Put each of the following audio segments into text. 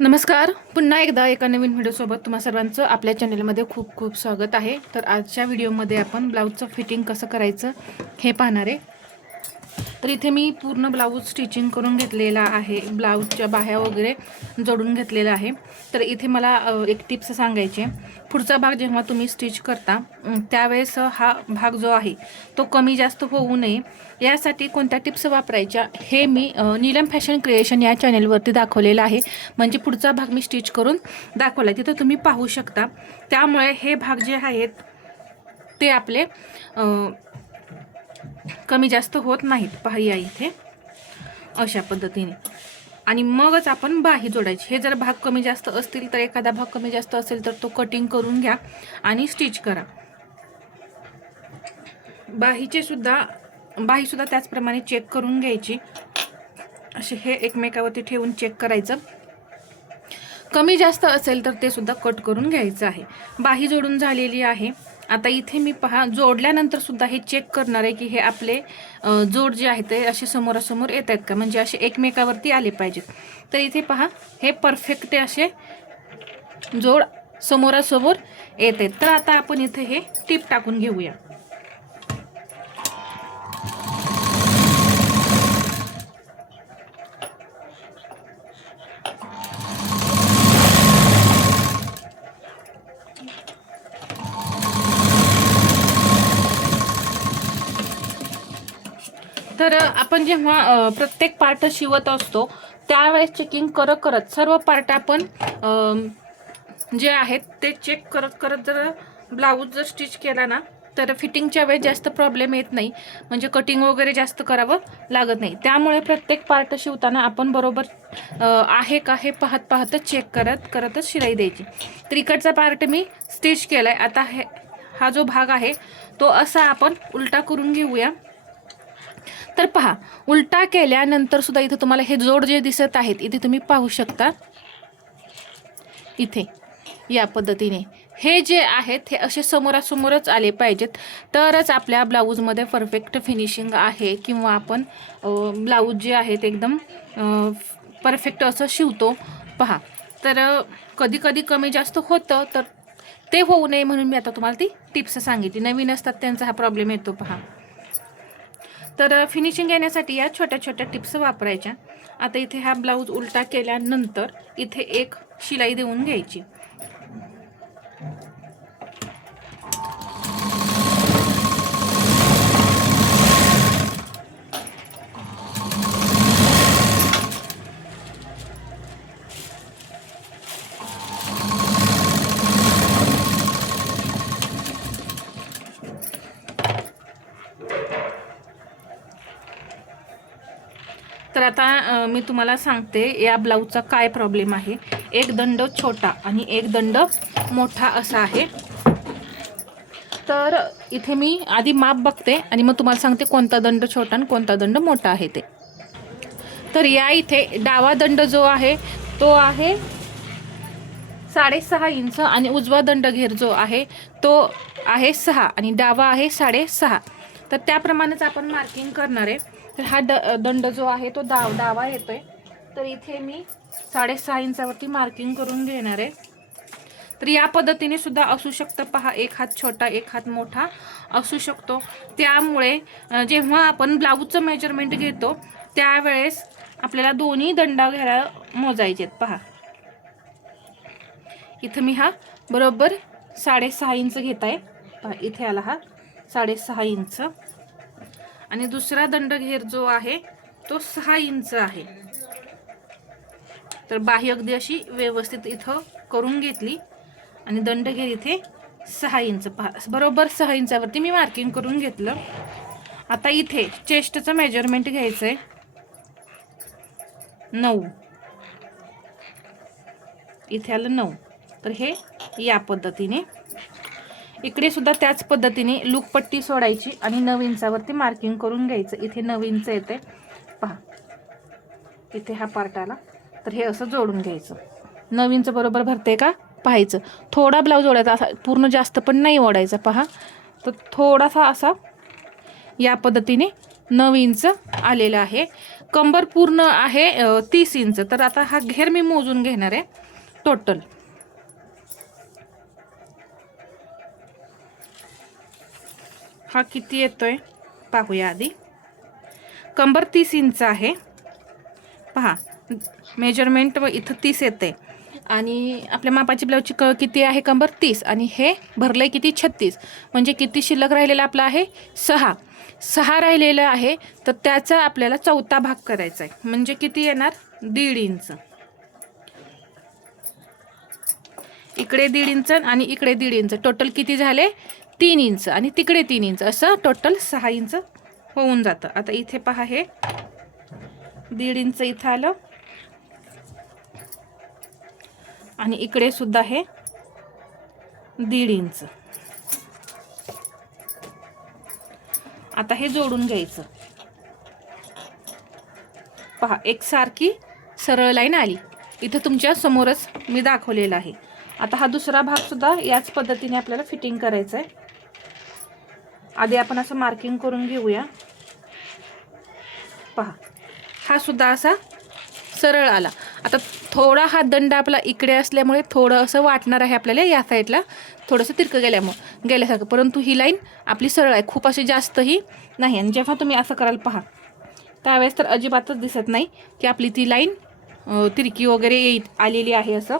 नमस्कार. पुन्हा एकदा एका नवीन व्हिडिओसोबत तुम्हा सर्वांचं आपल्या चॅनलमध्ये खूप खूप स्वागत आहे. तर आजच्या व्हिडिओमध्ये आपण ब्लाऊजचं फिटिंग कसं करायचं हे पाहणार आहे. तर इथे मी पूर्ण ब्लाऊज स्टिचिंग करून घेतलेला आहे, ब्लाऊजच्या बाह्या वगैरे जोडून घेतलेला आहे. तर इथे मला एक टिप्स सांगायची आहे. पुढचा भाग जेव्हा तुम्ही स्टिच करता त्यावेळेस हा भाग जो आहे तो कमी जास्त होऊ नये यासाठी कोणत्या टिप्स वापरायच्या हे मी नीलम फॅशन क्रिएशन या चॅनलवरती दाखवलेलं आहे. म्हणजे पुढचा भाग मी स्टिच करून दाखवला आहे, तिथं तुम्ही पाहू शकता. त्यामुळे हे भाग जे आहेत ते आपले कमी जास्त होत नाहीत. पहा या इथे अशा पद्धतीने. आणि मगच आपण बाही जोडायची. हे जर भाग कमी जास्त असतील तर एखादा भाग कमी जास्त असेल तर तो कटिंग करून घ्या आणि स्टिच करा. बाही सुद्धा त्याचप्रमाणे चेक करून घ्यायची. असे हे एकमेकावरती ठेवून चेक करायचं. कमी जास्त असेल तर ते सुद्धा कट करून घ्यायचं आहे. बाही जोडून झालेली आहे. आता इथे मी पहा जोडल्यानंतर सुद्धा हे चेक करणार आहे की हे आपले जोड जे आहे ते असे समोरासमोर येत आहेत का, म्हणजे असे एकमेकावरती आले पाहिजेत. तर इथे पहा हे परफेक्ट असे जोड समोरासमोर येत आहेत. तर आता आपण इथे हे टीप टाकून घेऊया. तर आपण जेव्हा प्रत्येक पार्ट शिवत असतो त्यावेळेस चेकिंग करत सर्व पार्ट आपण जे आहेत ते चेक करत जर ब्लाऊज जर स्टिच केला ना तर फिटिंगच्या वेळेस जास्त प्रॉब्लेम येत नाही. म्हणजे कटिंग वगैरे जास्त करावं लागत नाही. त्यामुळे प्रत्येक पार्ट शिवताना आपण बरोबर आहे का हे पाहतच चेक करतच शिलाई द्यायची. तर इकडचा पार्ट मी स्टिच केलाय. आता हा जो भाग आहे तो असा आपण उलटा करून घेऊया. तर पहा उलटा केल्यानंतर सुद्धा इथे तुम्हाला हे जोड जे दिसत आहेत इथे तुम्ही पाहू शकता. इथे या पद्धतीने हे जे आहेत हे असे समोरासमोरच आले पाहिजेत तरच आपल्या ब्लाऊजमध्ये परफेक्ट फिनिशिंग आहे. किंवा आपण ब्लाऊज जे आहेत एकदम परफेक्ट असं शिवतो. पहा तर कधी कधी कमी जास्त होतं तर ते होऊ नये म्हणून मी आता तुम्हाला ती टिप्स सांगितली. नवीन असतात त्यांचा हा प्रॉब्लेम येतो. पहा तर फिनिशिंग येण्यासाठी या छोट्या छोट्या टिप्स वापरायच्या. आता इथे हा ब्लाऊज उलटा केल्यानंतर इथे एक शिलाई देऊन घ्यायची. तर आता मी तुम्हाला सांगते या ब्लाऊजचा काय प्रॉब्लेम आहे. एक दंड छोटा आणि एक दंड मोठा असा आहे. तर इथे मी आधी माप बघते आणि मग तुम्हाला सांगते कोणता दंड छोटा आणि कोणता दंड मोठा आहे ते. तर या इथे डावा दंड जो आहे तो आहे 6.5 इंच आणि उजवा दंड घेर जो आहे तो आहे 6 आणि डावा आहे 6.5. तर त्याप्रमाणेच आपण मार्किंग करणार आहे. तर हा दंड जो आहे तो डावा येतोय. तर इथे मी 6.5 इंचावरती मार्किंग करून घेणार आहे. तर या पद्धतीने सुद्धा असू शकतं. पहा एक हात छोटा एक हात मोठा असू शकतो. त्यामुळे जेव्हा आपण ब्लाऊजचं मेजरमेंट घेतो त्यावेळेस आपल्याला दोन्ही दंडा घेरा मोजायचे आहेत. पहा इथे मी हा बरोबर 6.5 इंच घेत आहे. पहा इथे आला हा 6.5 इंच आणि दुसरा दंड घेर जो आहे तो 6 इंच आहे. तर बाही अगदी अशी व्यवस्थित इथं करून घेतली आणि दंड घेर इथे 6 इंच. पहा बरोबर 6 इंचावरती मी मार्किंग करून घेतलं. आता इथे चेस्टचं मेजरमेंट घ्यायचंय 9. इथे आलं 9. तर हे या पद्धतीने इकडे सुद्धा त्याच पद्धतीने लूकपट्टी सोडायची आणि 9 इंचावरती मार्किंग करून घ्यायचं. इथे 9 इंच येते. पहा इथे हा पार्ट आला तर हे असं जोडून घ्यायचं. 9 इंच बरोबर भरते का पाहायचं. थोडा ब्लाऊज ओढायचा, असा पूर्ण जास्त पण नाही ओढायचा. पहा तर थोडासा असा या पद्धतीने 9 इंच आलेला आहे. कंबर पूर्ण आहे 30 इंच. तर आता हा घेर मी मोजून घेणार आहे टोटल. हा किती येतोय पाहूया आधी. कंबर 30 इंच आहे पहा, मेजरमेंट इथं 30 येते आणि आपल्या मापाची ब्लाऊजची किती आहे कंबर 30 आणि हे भरलंय किती 36. म्हणजे किती शिल्लक राहिलेला आपला आहे 6 राहिलेलं आहे. तर त्याचा आपल्याला चौथा भाग करायचा आहे. म्हणजे किती येणार 1.5 इंच. इकडे 1.5 इंच आणि इकडे 1.5 इंच, टोटल किती झाले 3 इंच आणि तिकडे 3 इंच, असं टोटल 6 इंच होऊन जातं. आता इथे पहा हे 1.5 इंच इथं आलं आणि इकडे सुद्धा हे 1.5 इंच. आता हे जोडून घ्यायचं. पहा एकसारखी सरळ लाईन आली. इथं तुमच्या समोरच मी दाखवलेलं आहे. आता हा दुसरा भाग सुद्धा याच पद्धतीने आपल्याला फिटिंग करायचं आहे. आधी आपण असं मार्किंग करून घेऊया. पहा हा सुद्धा असा सरळ आला. आता थोडा हा दंड आपला इकडे असल्यामुळे थोडं असं वाटणार आहे आपल्याला या साईडला थोडंसं तिरकं गेल्यासारखं, परंतु ही लाईन आपली सरळ आहे, खूप अशी जास्तही नाही. आणि जेव्हा तुम्ही असं कराल पहा त्यावेळेस तर अजिबातच दिसत नाही की आपली ती लाईन तिरकी वगैरे आलेली आहे असं.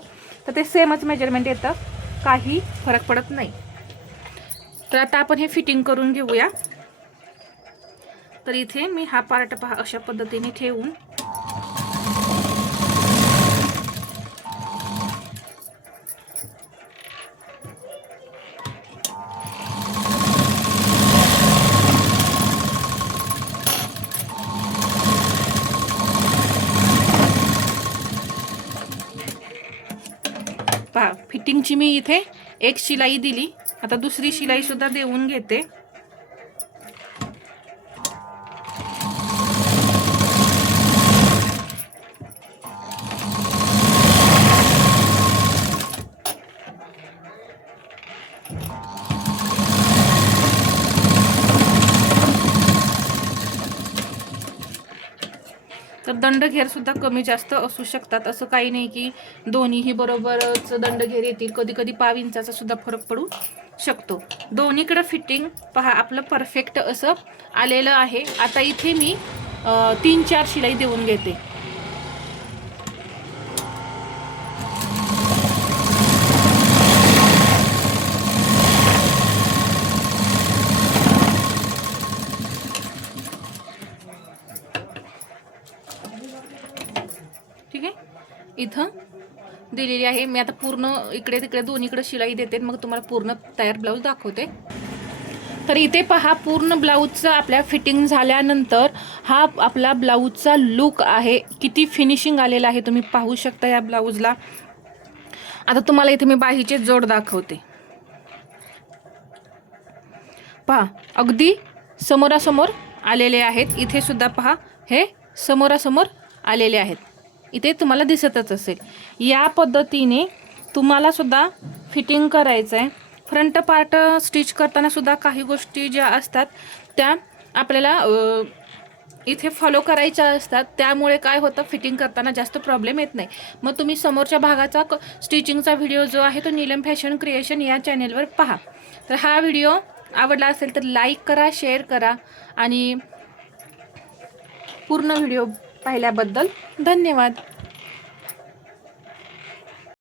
तर ते सेमच मेजरमेंट येतं, काही फरक पडत नाही. तर आता आपण हे फिटिंग करून घेऊया. तर इथे मी हा पार्ट पहा अशा पद्धतीने ठेवून पहा फिटिंगची मी इथे एक शिलाई दिली. आता दुसरी शिलाई सुद्धा देऊन घेते. तर दंडघेर सुद्धा कमी जास्त असू शकतात, असं काही नाही की दोन्हीही बरोबरच दंडघेर येतील. कधी कधी पाव इंचाचा सुद्धा फरक पडू शकतो. दोन्हीकडे फिटिंग पहा आपलं परफेक्ट असं आलेलं आहे. आता इथे मी 3-4 शिलाई देऊन घेते. ठीक आहे, इथं दिलेली आहे मी. आता पूर्ण इकडे तिकडे दोन्हीकडे शिलाई देते, मग तुम्हाला पूर्ण तयार ब्लाऊज दाखवते. तर इथे पहा पूर्ण ब्लाऊजचं आपल्या फिटिंग झाल्यानंतर हा आपला ब्लाऊजचा लुक आहे. किती फिनिशिंग आलेला आहे तुम्ही पाहू शकता या ब्लाऊजला. आता तुम्हाला इथे मी बाहीचे जोड दाखवते. पहा अगदी समोरासमोर आलेले आहेत. इथे सुद्धा पहा हे समोरासमोर आलेले आहेत. इथे तुम्हाला दिसतच असेल. या पद्धतीने तुम्हाला सुद्धा फिटिंग करायचं आहे. फ्रंट पार्ट स्टिच करताना सुद्धा काही गोष्टी ज्या असतात त्या आपल्याला इथे फॉलो करायच्या असतात. त्यामुळे काय होतं फिटिंग करताना जास्त प्रॉब्लेम येत नाही. मग तुम्ही समोरच्या भागाचा स्टिचिंगचा व्हिडिओ जो आहे तो नीलम फॅशन क्रिएशन या चॅनेलवर पहा. तर हा व्हिडिओ आवडला असेल तर लाईक करा, शेअर करा आणि पूर्ण व्हिडिओ पाहिल्याबद्दल धन्यवाद.